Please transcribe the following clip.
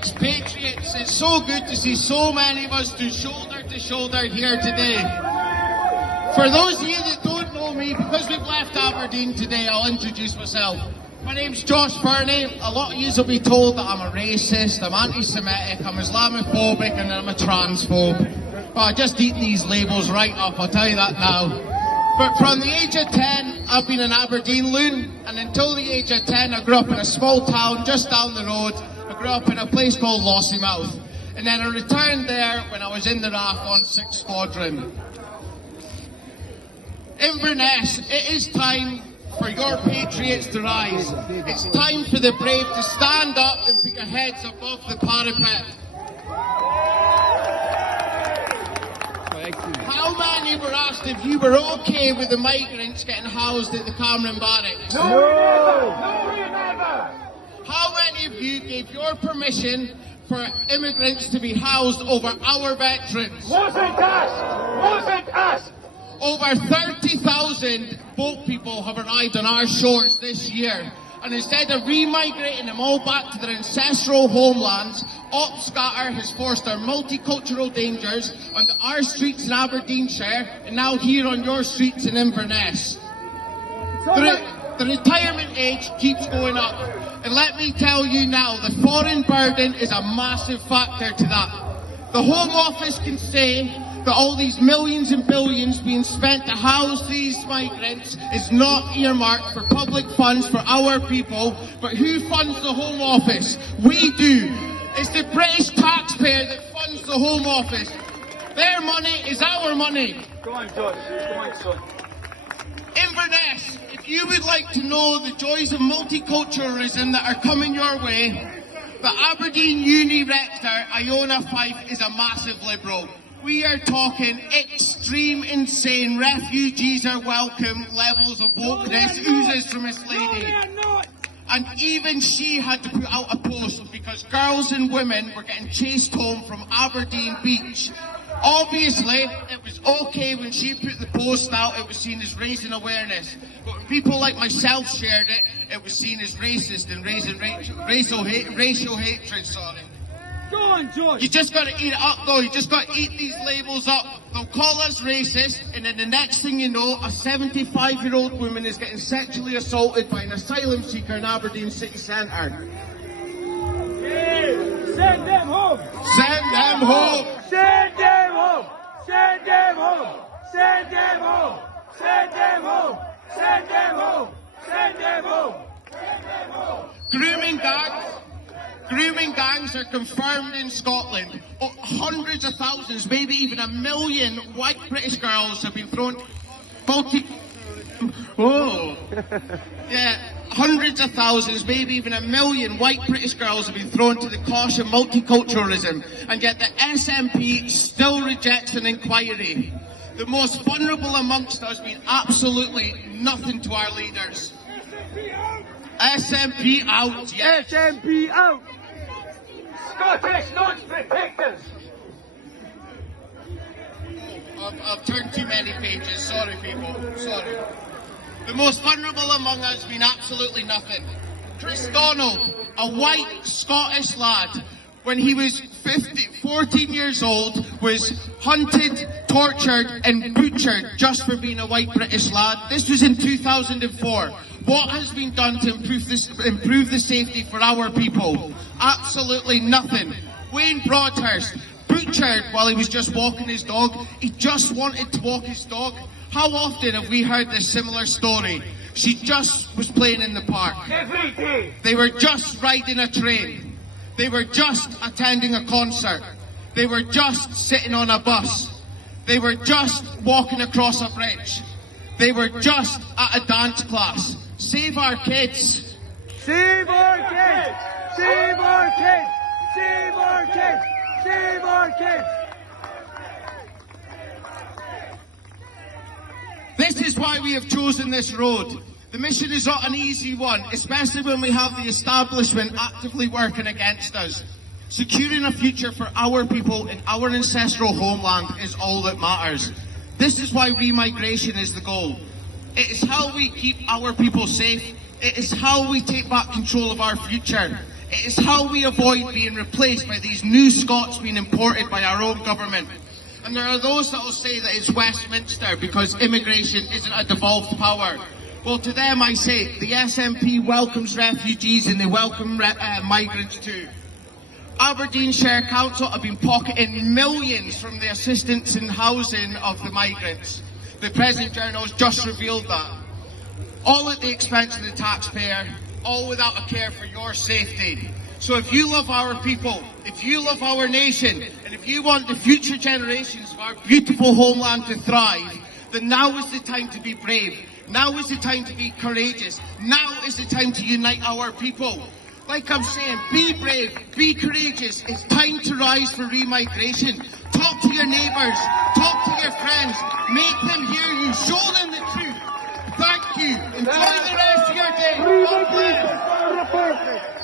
Patriots, it's so good to see so many of us do shoulder to shoulder here today. For those of you that don't know me, because we've left Aberdeen today, I'll introduce myself. My name's Josh Fernie. A lot of you will be told that I'm a racist, I'm anti-Semitic, I'm Islamophobic and I'm a transphobe. Well, I just eat these labels right up, I'll tell you that now. But from the age of 10, I've been an Aberdeen loon, and until the age of 10, I grew up in a small town just down the road. I grew up in a place called Lossiemouth, and then I returned there when I was in the RAF on 6th Squadron. Inverness, it is time for your Patriots to rise. It's time for the brave to stand up and put your heads above the parapet. How many were asked if you were okay with the migrants getting housed at the Cameron Barracks? No, we never! How many of you gave your permission for immigrants to be housed over our veterans? Wasn't us! Over 30,000 boat people have arrived on our shores this year. And instead of remigrating them all back to their ancestral homelands, Opscatter has forced their multicultural dangers onto our streets in Aberdeenshire and now here on your streets in Inverness. The retirement age keeps going up. And let me tell you now, the foreign burden is a massive factor to that. The Home Office can say that all these millions and billions being spent to house these migrants is not earmarked for public funds for our people, but who funds the Home Office? We do. It's the British taxpayer that funds the Home Office. Their money is our money. Go on, Josh. Come on, son. Inverness, if you would like to know the joys of multiculturalism that are coming your way, the Aberdeen Uni Rector, Iona Fife, is a massive liberal. We are talking extreme, insane, refugees are welcome levels of wokeness oozes from this lady. And even she had to put out a post because girls and women were getting chased home from Aberdeen Beach. Obviously, it was okay when she put the post out, it was seen as raising awareness. But when people like myself shared it, it was seen as racist and raising racial hatred, sorry. Go on, George. You just got to eat it up, though. You just got to eat these labels up. They'll call us racist, and then the next thing you know, a 75-year-old woman is getting sexually assaulted by an asylum seeker in Aberdeen city centre. Send them home! Send them home! Send them home! Send them home! Send them home! Send them home! Send them home! Send them home! Send them home! Grooming gangs are confirmed in Scotland. Hundreds of thousands, maybe even 1 million white British girls have been thrown hundreds of thousands, maybe even 1 million white British girls have been thrown to the cosh of multiculturalism, and yet the SNP still rejects an inquiry. The most vulnerable amongst us mean absolutely nothing to our leaders. SNP out, yes. SNP out! Scottish non-protectors! I've turned too many pages, sorry people, sorry. The most vulnerable among us mean absolutely nothing. Chris Donald, a white Scottish lad, when he was 14 years old, was hunted, tortured and butchered just for being a white British lad. This was in 2004. What has been done to improve the safety for our people? Absolutely nothing. Wayne Broadhurst, butchered while he was just walking his dog. He just wanted to walk his dog. How often have we heard this similar story? She just was playing in the park. Every day. They were just riding a train. They were just attending a concert. They were just sitting on a bus. They were just walking across a bridge. They were just at a dance class. Save our kids. Save our kids! Save our kids! Save our kids! Save our kids! This is why we have chosen this road. The mission is not an easy one, especially when we have the establishment actively working against us. Securing a future for our people in our ancestral homeland is all that matters. This is why remigration is the goal. It is how we keep our people safe. It is how we take back control of our future. It is how we avoid being replaced by these new Scots being imported by our own government. And there are those that will say that it's Westminster because immigration isn't a devolved power. Well, to them I say, the SNP welcomes refugees and they welcome migrants too. Aberdeenshire Council have been pocketing millions from the assistance in housing of the migrants. The present journal has just revealed that. All at the expense of the taxpayer, all without a care for your safety. So if you love our people, if you love our nation, and if you want the future generations of our beautiful homeland to thrive, then now is the time to be brave. Now is the time to be courageous. Now is the time to unite our people. Like I'm saying, be brave, be courageous. It's time to rise for remigration. Talk to your neighbours, talk to your friends, make them hear you, show them the truth. Thank you. Enjoy the rest of your day. God bless.